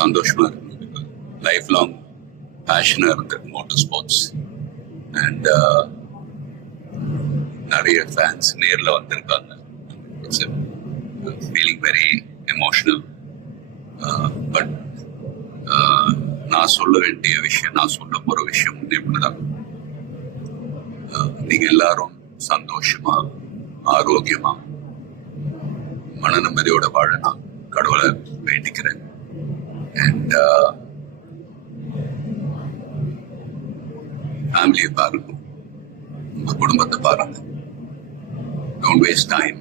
சந்தோஷமா இருக்கு. Life long பேஷனா இருந்தது மோட்டார் ஸ்போர்ட்ஸ். அண்ட் நிறைய ஃபேன்ஸ் நேரில் வந்திருக்காங்க. It's feeling very emotional. But நான் சொல்ல வேண்டிய விஷயம், நான் சொல்ல போற விஷயம் இப்படிதான். நீங்க எல்லாரும் சந்தோஷமா, ஆரோக்கியமா, மன நிம்மதியோட வாழ நான் கடவுளை வேண்டிக்கிறேன். அண்ட் ஃபேமிலியை பாருங்க, உங்க குடும்பத்தை பாருங்க. Don't waste time.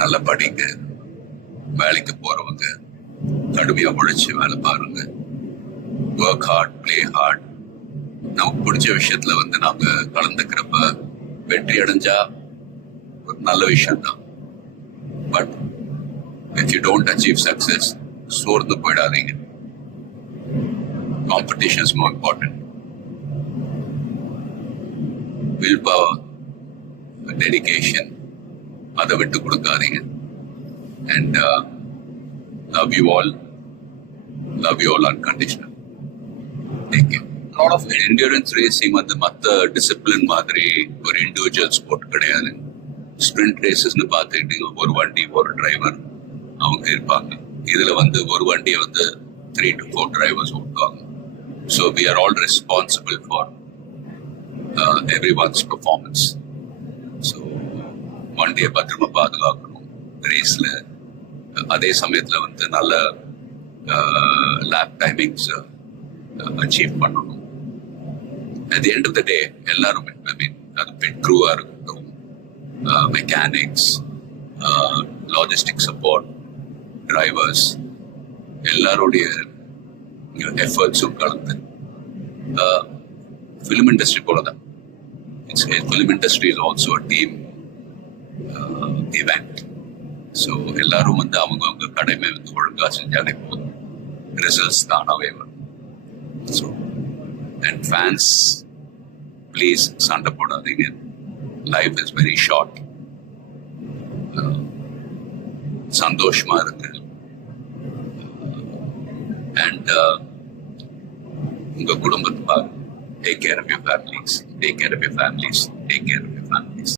நல்லா படிங்க. வேலைக்கு போறவங்க கடுமையா உழைச்சு வேலை பாருங்க. Work hard, play hard. நமக்கு பிடிச்ச விஷயத்துல நாங்க கலந்துக்கிறப்ப வெற்றி அடைஞ்சா ஒரு நல்ல விஷயம் தான். But if you don't achieve success, சோர்ந்து போயிடாதீங்க. Competition is more important. Willpower, dedication, அதை விட்டு கொடுக்காதீங்க. And love you all unconditional. Take care. lot of endurance racing மற்ற டிசிப்ளின் மாதிரி ஒரு இண்டிவிஜுவல் ஸ்போர்ட் கிடையாது. ஸ்பிரிண்ட் ரேசஸ்னு பார்த்துக்கிட்டீங்க, ஒரு வண்டி ஒரு டிரைவர் அவங்க இருப்பாங்க. இதுல ஒரு வண்டியை 3 to 4 டிரைவர்ஸ் ஓட்டுவாங்க. So we are all responsible for everyone's performance. So வண்டியை பத்திரமா பாதுகாக்கணும் ரேஸ்ல. அதே சமயத்துல நல்ல லேப் டைமிங்ஸ் அச்சீவ் பண்ணணும். At the end of the day, எல்லாரும் அது பிட் க்ரூவா இருக்கட்டும், மெக்கானிக்ஸ், லாஜிஸ்டிக் சப்போர்ட், டிரைவர்ஸ், எல்லாருடைய எஃபர்ட்ஸும் கலந்து ஃபிலிம் இண்டஸ்ட்ரி போலதான். Film industry is also a team event. So எல்லாரும் அவங்க கடமை ஒழுங்கா செஞ்சாலே போதும், ரிசல்ட்ஸ் தானாவே வரும். ஸோ and fans, please சண்டை போடாதீங்க. Life is very short. சந்தோஷமா இருக்கு. அண்ட் உங்க குடும்பத்தை பாருங்க. Take care of your families. Take care of your families. Take care of your families.